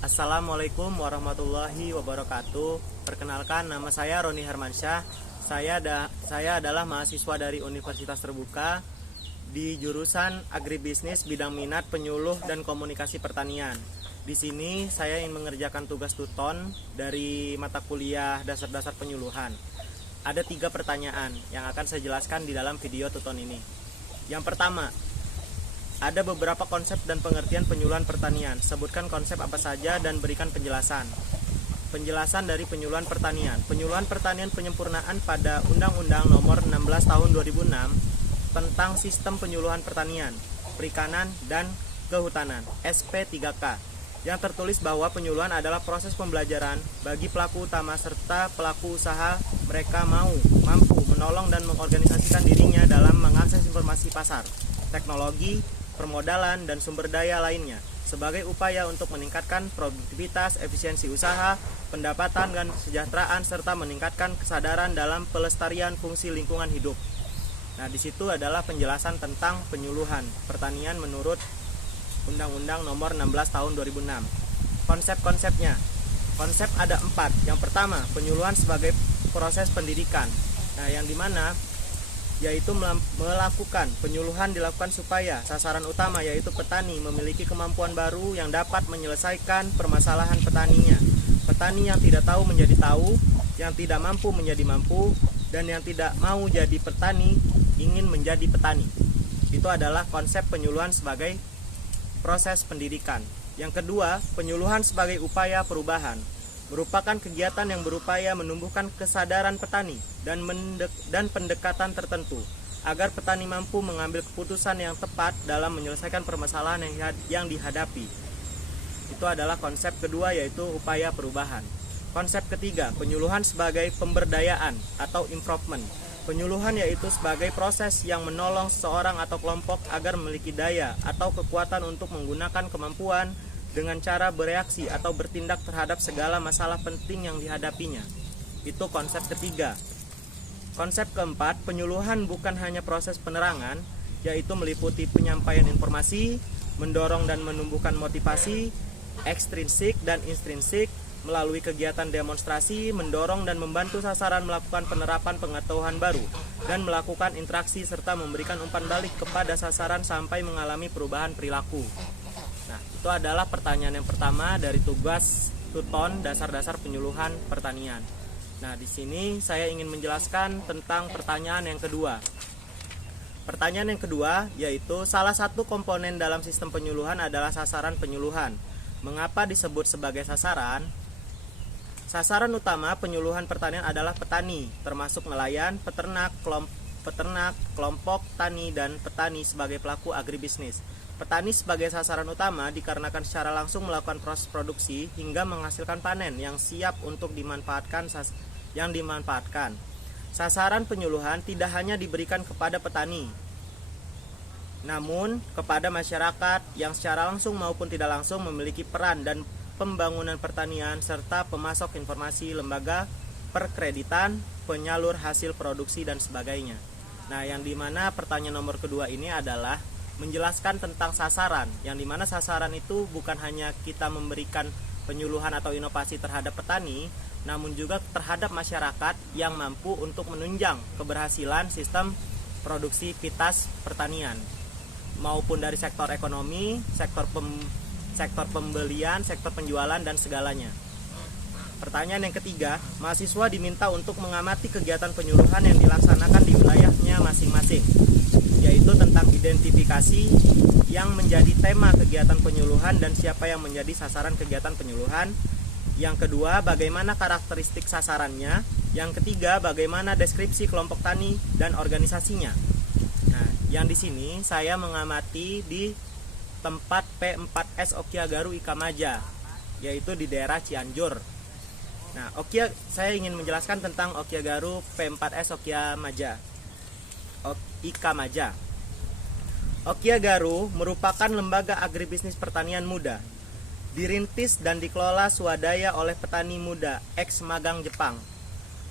Assalamualaikum warahmatullahi wabarakatuh. Perkenalkan, nama saya Roni Hermansyah. Saya adalah mahasiswa dari Universitas Terbuka di jurusan Agribisnis bidang minat penyuluh dan komunikasi pertanian. Di sini saya ingin mengerjakan tugas tuton dari mata kuliah dasar-dasar penyuluhan. Ada 3 pertanyaan yang akan saya jelaskan di dalam video tuton ini. Yang pertama, ada beberapa konsep dan pengertian penyuluhan pertanian. Sebutkan konsep apa saja dan berikan penjelasan. Penjelasan dari penyuluhan pertanian. Penyuluhan pertanian penyempurnaan pada Undang-Undang Nomor 16 Tahun 2006 tentang Sistem Penyuluhan Pertanian, Perikanan, dan Kehutanan (SP3K), yang tertulis bahwa penyuluhan adalah proses pembelajaran bagi pelaku utama serta pelaku usaha. Mereka mampu menolong dan mengorganisasikan dirinya dalam mengakses informasi pasar, teknologi, permodalan, dan sumber daya lainnya sebagai upaya untuk meningkatkan produktivitas, efisiensi usaha, pendapatan, dan kesejahteraan, serta meningkatkan kesadaran dalam pelestarian fungsi lingkungan hidup. Nah, di situ adalah penjelasan tentang penyuluhan pertanian menurut Undang-Undang Nomor 16 Tahun 2006. Konsep-konsepnya. Konsep ada 4. Yang pertama, penyuluhan sebagai proses pendidikan. Nah, yang dimana yaitu melakukan penyuluhan dilakukan supaya sasaran utama yaitu petani memiliki kemampuan baru yang dapat menyelesaikan permasalahan petaninya. Petani yang tidak tahu menjadi tahu, yang tidak mampu menjadi mampu, dan yang tidak mau jadi petani ingin menjadi petani. Itu adalah konsep penyuluhan sebagai proses pendidikan. Yang kedua, penyuluhan sebagai upaya perubahan. Merupakan kegiatan yang berupaya menumbuhkan kesadaran petani dan pendekatan tertentu agar petani mampu mengambil keputusan yang tepat dalam menyelesaikan permasalahan yang dihadapi. Itu adalah konsep kedua, yaitu upaya perubahan. Konsep ketiga, penyuluhan sebagai pemberdayaan atau improvement. Penyuluhan yaitu sebagai proses yang menolong seseorang atau kelompok agar memiliki daya atau kekuatan untuk menggunakan kemampuan dengan cara bereaksi atau bertindak terhadap segala masalah penting yang dihadapinya. Itu konsep ketiga. Konsep keempat, penyuluhan bukan hanya proses penerangan, yaitu meliputi penyampaian informasi, mendorong dan menumbuhkan motivasi, ekstrinsik dan intrinsik, melalui kegiatan demonstrasi, mendorong dan membantu sasaran melakukan penerapan pengetahuan baru, dan melakukan interaksi serta memberikan umpan balik kepada sasaran sampai mengalami perubahan perilaku. Nah, itu adalah pertanyaan yang pertama dari tugas tuton dasar-dasar penyuluhan pertanian. Nah, di sini saya ingin menjelaskan tentang pertanyaan yang kedua. Pertanyaan yang kedua yaitu salah satu komponen dalam sistem penyuluhan adalah sasaran penyuluhan. Mengapa disebut sebagai sasaran? Sasaran utama penyuluhan pertanian adalah petani, termasuk nelayan, peternak, kelompok tani, dan petani sebagai pelaku agribisnis. Petani sebagai sasaran utama dikarenakan secara langsung melakukan proses produksi hingga menghasilkan panen yang siap untuk dimanfaatkan. Sasaran penyuluhan tidak hanya diberikan kepada petani, namun kepada masyarakat yang secara langsung maupun tidak langsung memiliki peran dan pembangunan pertanian serta pemasok informasi, lembaga perkreditan, penyalur hasil produksi, dan sebagainya. Nah, yang dimana pertanyaan nomor kedua ini adalah menjelaskan tentang sasaran, yang dimana sasaran itu bukan hanya kita memberikan penyuluhan atau inovasi terhadap petani, namun juga terhadap masyarakat yang mampu untuk menunjang keberhasilan sistem produktivitas pertanian, maupun dari sektor ekonomi, sektor pembelian, sektor penjualan, dan segalanya. Pertanyaan yang ketiga, mahasiswa diminta untuk mengamati kegiatan penyuluhan yang dilaksanakan di wilayahnya masing-masing, yaitu tentang identifikasi yang menjadi tema kegiatan penyuluhan dan siapa yang menjadi sasaran kegiatan penyuluhan. Yang kedua, bagaimana karakteristik sasarannya. Yang ketiga, bagaimana deskripsi kelompok tani dan organisasinya. Nah, yang di sini saya mengamati di tempat P4S Okiagaru Ikamaja, yaitu di daerah Cianjur. Nah, saya ingin menjelaskan tentang Okiagaru P4S Ikamaja. Okiagaru merupakan lembaga agribisnis pertanian muda. Dirintis dan dikelola swadaya oleh petani muda ex-magang Jepang.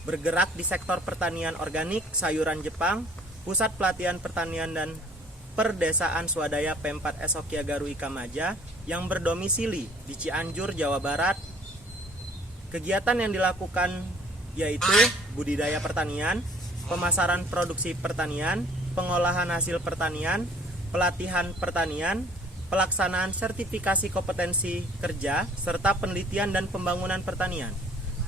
Bergerak di sektor pertanian organik, sayuran Jepang, pusat pelatihan pertanian dan Perdesaan Swadaya P4 Esokia Garu Ikamaja yang berdomisili di Cianjur, Jawa Barat. Kegiatan yang dilakukan yaitu budidaya pertanian, pemasaran produksi pertanian, pengolahan hasil pertanian, pelatihan pertanian, pelaksanaan sertifikasi kompetensi kerja, serta penelitian dan pembangunan pertanian.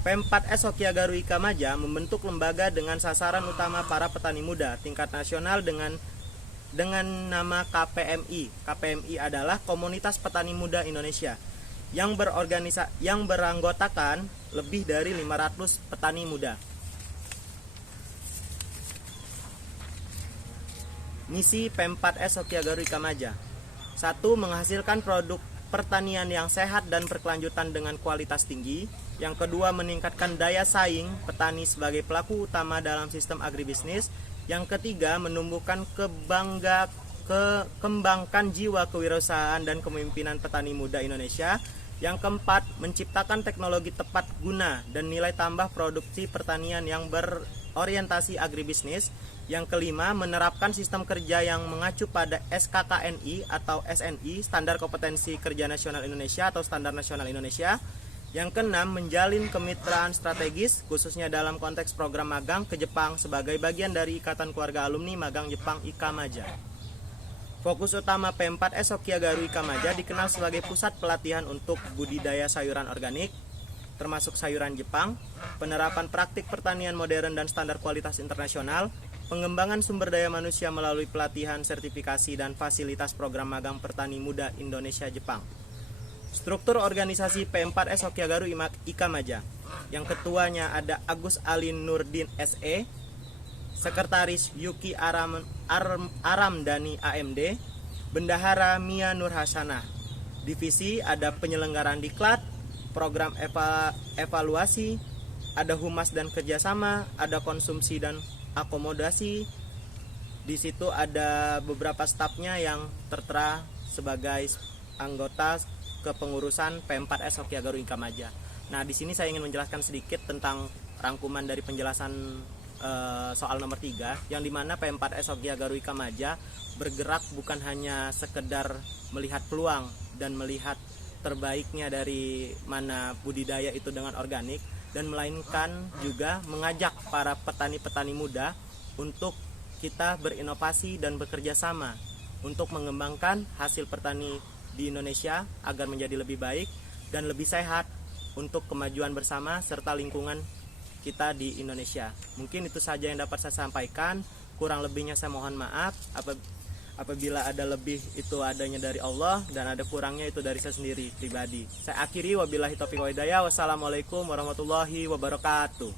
P4 Esokia Garu Ikamaja membentuk lembaga dengan sasaran utama para petani muda tingkat nasional dengan nama KPMI. KPMI adalah Komunitas Petani Muda Indonesia yang beranggotakan lebih dari 500 petani muda. Misi P4 Esokia Garu Ikamaja: 1. Menghasilkan produk pertanian yang sehat dan berkelanjutan dengan kualitas tinggi. Yang kedua, meningkatkan daya saing petani sebagai pelaku utama dalam sistem agribisnis. Yang ketiga, menumbuhkan kembangkan jiwa kewirausahaan dan kepemimpinan petani muda Indonesia. Yang keempat, menciptakan teknologi tepat guna dan nilai tambah produksi pertanian yang berorientasi agribisnis. Yang kelima, menerapkan sistem kerja yang mengacu pada SKKNI atau SNI, Standar Kompetensi Kerja Nasional Indonesia atau Standar Nasional Indonesia. Yang keenam, menjalin kemitraan strategis khususnya dalam konteks program magang ke Jepang sebagai bagian dari Ikatan Keluarga Alumni Magang Jepang Ikamaja. Fokus utama P4 Esokia Garu Ikamaja dikenal sebagai pusat pelatihan untuk budidaya sayuran organik, termasuk sayuran Jepang, penerapan praktik pertanian modern dan standar kualitas internasional, pengembangan sumber daya manusia melalui pelatihan, sertifikasi, dan fasilitas program magang petani muda Indonesia Jepang. Struktur organisasi P4 Esokia Garu Ikamaja. Yang ketuanya ada Agus Alin Nurdin SE, Sekretaris Yuki Aramdani AMD, Bendahara Mia Nur Hasanah. Divisi ada penyelenggaraan diklat, program evaluasi, ada humas dan kerjasama, ada konsumsi dan akomodasi. Di situ ada beberapa stafnya yang tertera sebagai anggota kepengurusan P4 Esokia Garu Ikamaja. Nah, di sini saya ingin menjelaskan sedikit tentang rangkuman dari penjelasan soal nomor 3, yang dimana P4 Esokia Garu Ikamaja bergerak bukan hanya sekedar melihat peluang dan melihat terbaiknya dari mana budidaya itu dengan organik, dan melainkan juga mengajak para petani-petani muda untuk kita berinovasi dan bekerja sama untuk mengembangkan hasil pertani di Indonesia agar menjadi lebih baik dan lebih sehat untuk kemajuan bersama serta lingkungan kita di Indonesia. Mungkin itu saja yang dapat saya sampaikan. Kurang lebihnya saya mohon maaf. Apabila ada lebih itu adanya dari Allah, dan ada kurangnya itu dari saya sendiri pribadi. Saya akhiri, wabillahi taufiq wal hidayah. Wassalamualaikum warahmatullahi wabarakatuh.